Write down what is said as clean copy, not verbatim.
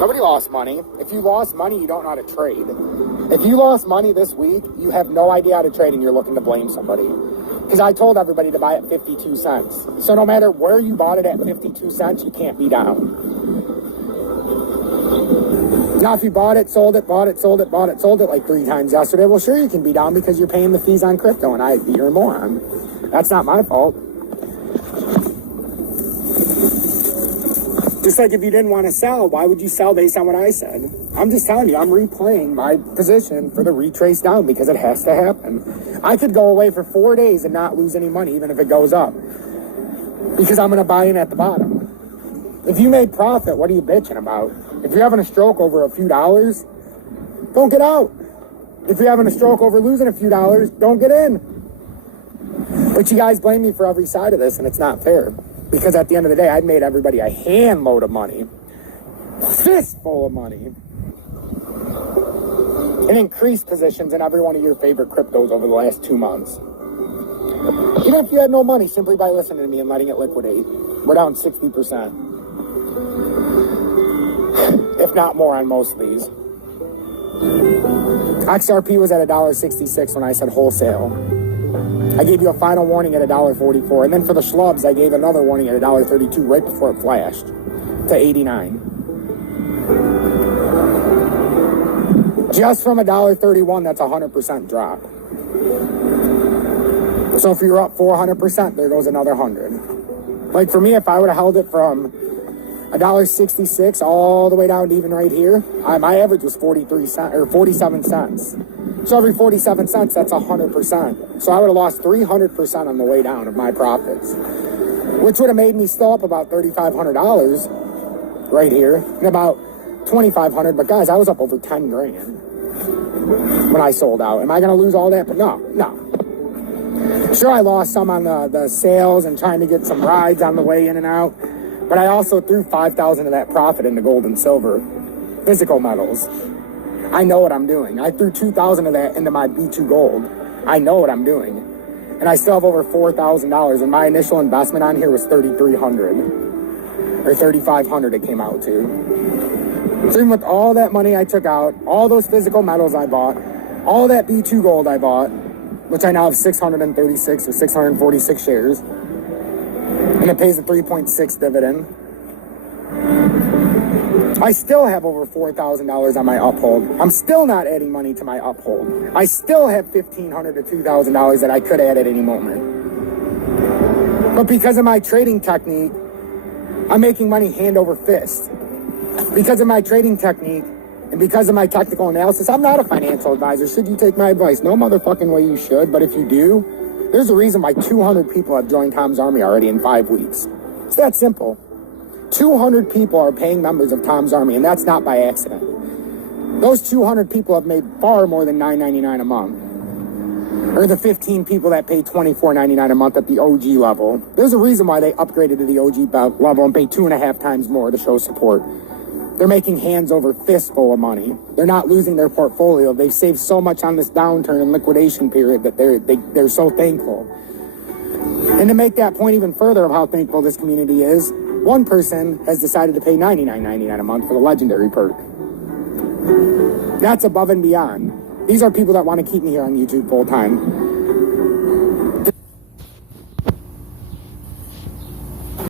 Nobody lost money. If you lost money, you don't know how to trade. If you lost money this week, you have no idea how to trade and you're looking to blame somebody. Because I told everybody to buy at 52 cents. So no matter where you bought it at 52 cents, you can't be down. Now, if you bought it, sold it, bought it, sold it, bought it, sold it like 3 times yesterday, well, sure, you can be down because you're paying the fees on crypto and you're a moron. That's not my fault. Just like if you didn't want to sell, why would you sell based on what I said? I'm just telling you, I'm replaying my position for the retrace down because it has to happen. I could go away for 4 days and not lose any money, even if it goes up, because I'm going to buy in at the bottom. If you made profit, what are you bitching about? If you're having a stroke over a few dollars, don't get out. If you're having a stroke over losing a few dollars, don't get in. But you guys blame me for every side of this, and it's not fair. Because at the end of the day, I made everybody a hand load of money, fistful of money, and increased positions in every one of your favorite cryptos over the last 2 months. Even if you had no money, simply by listening to me and letting it liquidate, we're down 60%. If not more on most of these. XRP was at $1.66 when I said wholesale. I gave you a final warning at $1.44, and then for the schlubs, I gave another warning at $1.32 right before it flashed to 89. Just from $1.31, that's a 100% drop. So if you're up 400%, there goes another 100. Like for me, if I would have held it from $1.66 all the way down to even right here, my average was 43 cents or 47 cents. So every 47 cents, that's 100%. So I would have lost 300% on the way down of my profits, which would have made me still up about $3,500 right here and about $2,500. But guys, I was up over 10 grand when I sold out. Am I going to lose all that? But no. Sure, I lost some on the sales and trying to get some rides on the way in and out. But I also threw 5,000 of that profit into gold and silver, physical metals. I know what I'm doing. I threw 2,000 of that into my B2 gold. I know what I'm doing. And I still have over $4,000. And my initial investment on here was $3,300 or $3,500 it came out to. So even with all that money I took out, all those physical metals I bought, all that B2 gold I bought, which I now have 636 or 646 shares, and it pays a 3.6 dividend. I still have over $4,000 on my Uphold. I'm still not adding money to my Uphold. I still have $1,500 to $2,000 that I could add at any moment. But because of my trading technique, I'm making money hand over fist. Because of my trading technique and because of my technical analysis, I'm not a financial advisor. Should you take my advice? No motherfucking way you should. But if you do, there's a reason why 200 people have joined Tom's Army already in 5 weeks. It's that simple. 200 people are paying members of Tom's Army, and that's not by accident. Those 200 people have made far more than $9.99 a month. Or the 15 people that pay $24.99 a month at the OG level. There's a reason why they upgraded to the OG level and pay 2.5 times more to show support. They're making hands over fistful of money. They're not losing their portfolio. They've saved so much on this downturn and liquidation period that they're so thankful. And to make that point even further of how thankful this community is, one person has decided to pay $99.99 a month for the legendary perk. That's above and beyond. These are people that want to keep me here on YouTube full time.